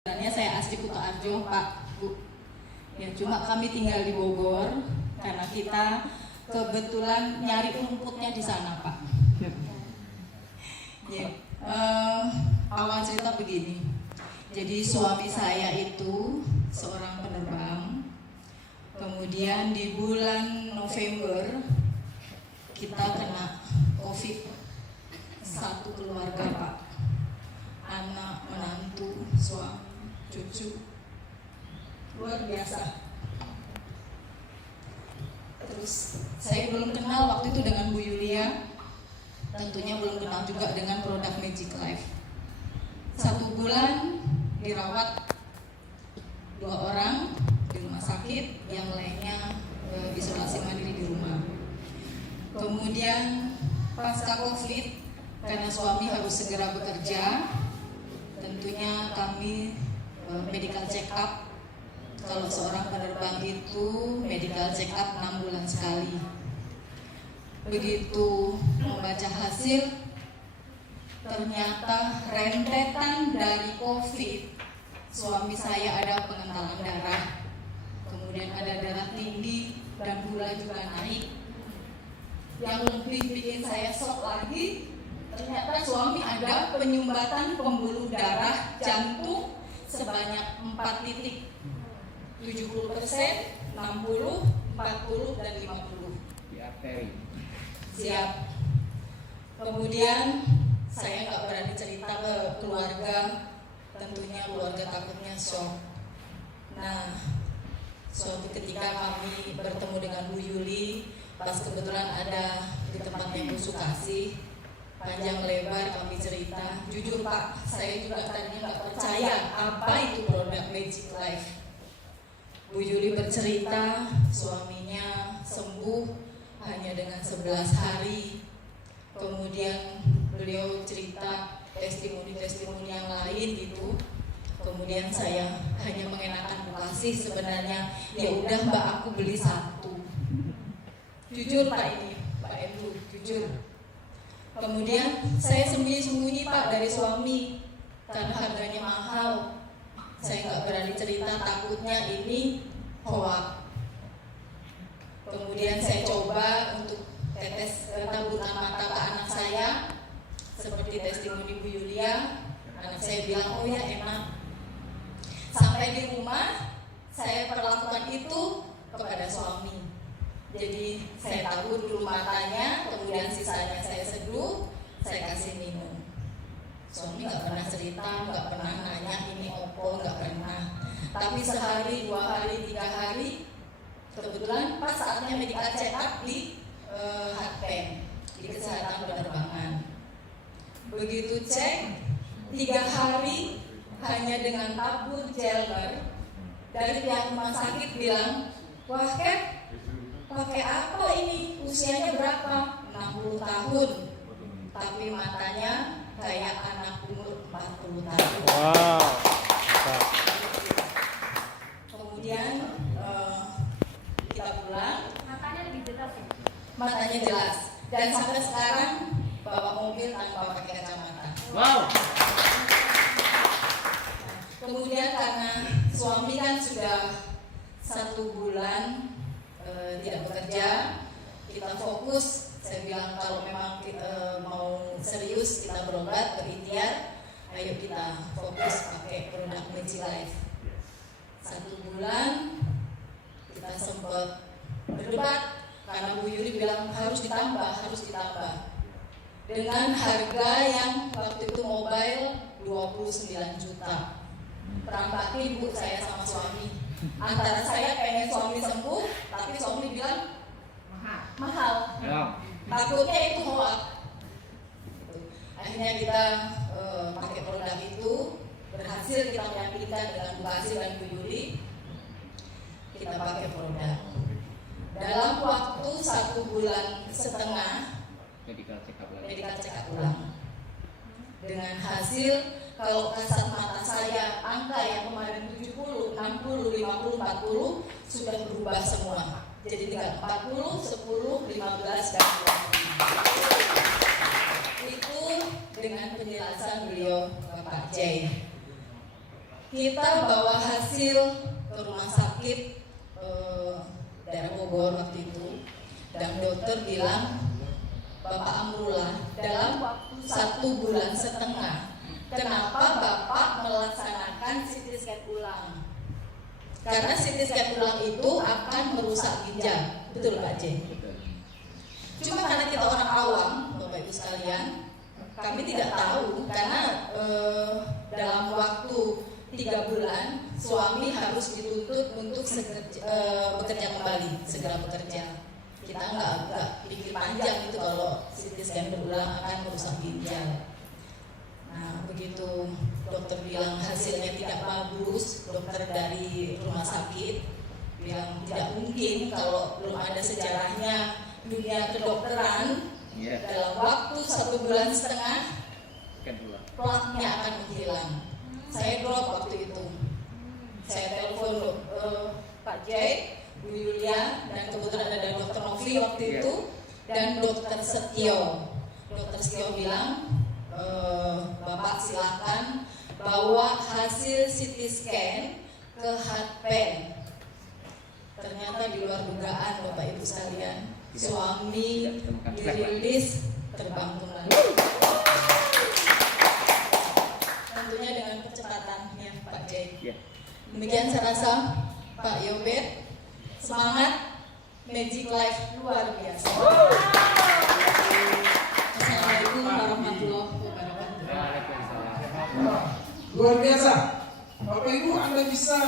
Sebenarnya saya asli Kutoarjo, Pak, Bu. Ya, cuma kami tinggal di Bogor karena kita kebetulan nyari rumputnya di sana, Pak. Ya, awal cerita begini. Jadi suami saya itu seorang penerbang. Kemudian di bulan November kita kena COVID, satu keluarga, Pak. Anak, menantu, suami, cucu, luar biasa. Terus saya belum kenal waktu itu dengan Bu Yulia, tentunya belum kenal juga dengan produk Magic Life. 1 bulan dirawat 2 orang di rumah sakit, yang lainnya isolasi mandiri di rumah. Kemudian pasca COVID, karena suami harus segera bekerja, tentunya kami medical check up. Kalau seorang penerbang itu medical check up 6 bulan sekali. Begitu membaca hasil, ternyata rentetan dari COVID. Suami saya ada pengentalan darah, kemudian ada darah tinggi, dan gula juga naik. Yang lebih bikin saya shock lagi, ternyata suami ada penyumbatan pembuluh darah jantung sebanyak 4 titik, 70%, 60, 40, dan 50. Di arteri. Siap. Kemudian saya nggak berani cerita ke keluarga, tentunya keluarga takutnya shock. Nah, suatu ketika kami bertemu dengan Bu Yuli, pas kebetulan ada di tempatnya Bu Sukasih, panjang lebar kami cerita. Jujur Pak, saya juga tadinya nggak percaya apa itu produk Magic Life. Bu Yuli bercerita suaminya sembuh hanya dengan 11 hari. Kemudian beliau cerita testimoni-testimoni yang lain gitu. Kemudian saya hanya mengenakan kasih sebenarnya. Ya udah Mbak, aku beli 1. Jujur Pak, ini Pak Andrew, jujur. Kemudian saya sembunyi-sembunyi Pak dari suami karena harganya mahal. Saya nggak berani cerita, takutnya ini hoax. Kemudian saya coba untuk tetes taburan mata ke anak saya, seperti testimoni Bu Yulia. Anak saya bilang, oh ya enak. Sampai di rumah saya perlakukan itu kepada suami. Jadi saya tabur dulu matanya, kemudian sisanya saya seduh, saya kasih minum. Suami nggak pernah cerita, nggak pernah nanya ini opo, nggak pernah. Tapi sehari, 2 hari, 3 hari, kebetulan pas saatnya medical check up di HPM, di kesehatan penerbangan. Begitu cek, 3 hari hanya dengan tabur gelmer, dari pihak rumah sakit bilang, wah Kat, pakai apa ini? Usianya berapa? 60 tahun. Tapi matanya kayak anak umur 40 tahun. Wow. Kemudian kita pulang. Matanya lebih jelas ya? Matanya jelas. Dan sampai sekarang bawa mobil tanpa pakai kacamata. Wow. Kemudian karena suami kan sudah 1 bulan tidak bekerja, kita fokus. Saya bilang kalau memang mau serius kita berobat, berikhtiar, ayo kita fokus pakai produk Magic Life. 1 bulan kita sempat berdebat karena Bu Yuri bilang harus ditambah. Dengan harga yang waktu itu mobile 29 juta. Perang batin Bu saya sama suami. Antara saya pengen suami sembuh, tapi suami bilang mahal. Ya. Takutnya itu hoax. Akhirnya kita pakai produk itu, berhasil kita meyakinkan dengan Bu Kasih dan Bu Yuli, kita pakai produk. Dalam waktu 1,5 bulan Medical check up lagi. medical check up ulang. Dengan hasil kalau kasat mata saya angka yang kemarin 70, 60, 50, 40 sudah berubah semua. Jadi tinggal 40, 10, 15 dan 20. Itu dengan penjelasan beliau Bapak Jai. kita bawa hasil ke rumah sakit daerah Bogor waktu itu, dan dokter bilang, Bapak Amrullah, dalam waktu 1,5 bulan kenapa Bapak melaksanakan CT scan ulang? Karena CT scan ulang itu akan merusak ginjal, betul Pak J? Cuma karena kita orang awam, Bapak Ibu sekalian, kami tidak tahu karena dalam waktu 3 bulan suami harus dituntut untuk bekerja kembali, segera bekerja. Kita nggak pikir panjang itu kalau CT scan berulang akan merusak ginjal. Nah, begitu dokter bilang hasilnya tidak bagus, dokter dari rumah sakit bilang tidak mungkin kalau belum ada sejarahnya dunia kedokteran, dalam waktu 1,5 bulan plaknya akan menghilang. Saya drop waktu itu. Saya telepon Pak J, Bu Yulia, dan kebetulan ada Dokter Novi waktu itu, dan Dokter Setio. Dokter Setio bilang, Bapak silakan bawa hasil CT scan ke Hatpen. Ternyata di luar dugaan Bapak Ibu sekalian, suami dirilis terbang kembali. Tentunya dengan kecepatannya Pak J. Demikian saya rasa Pak Yobet, semangat, Magic Life luar biasa. Assalamualaikum warahmatullahi wabarakatuh. Luar biasa. Bapak Ibu, Anda bisa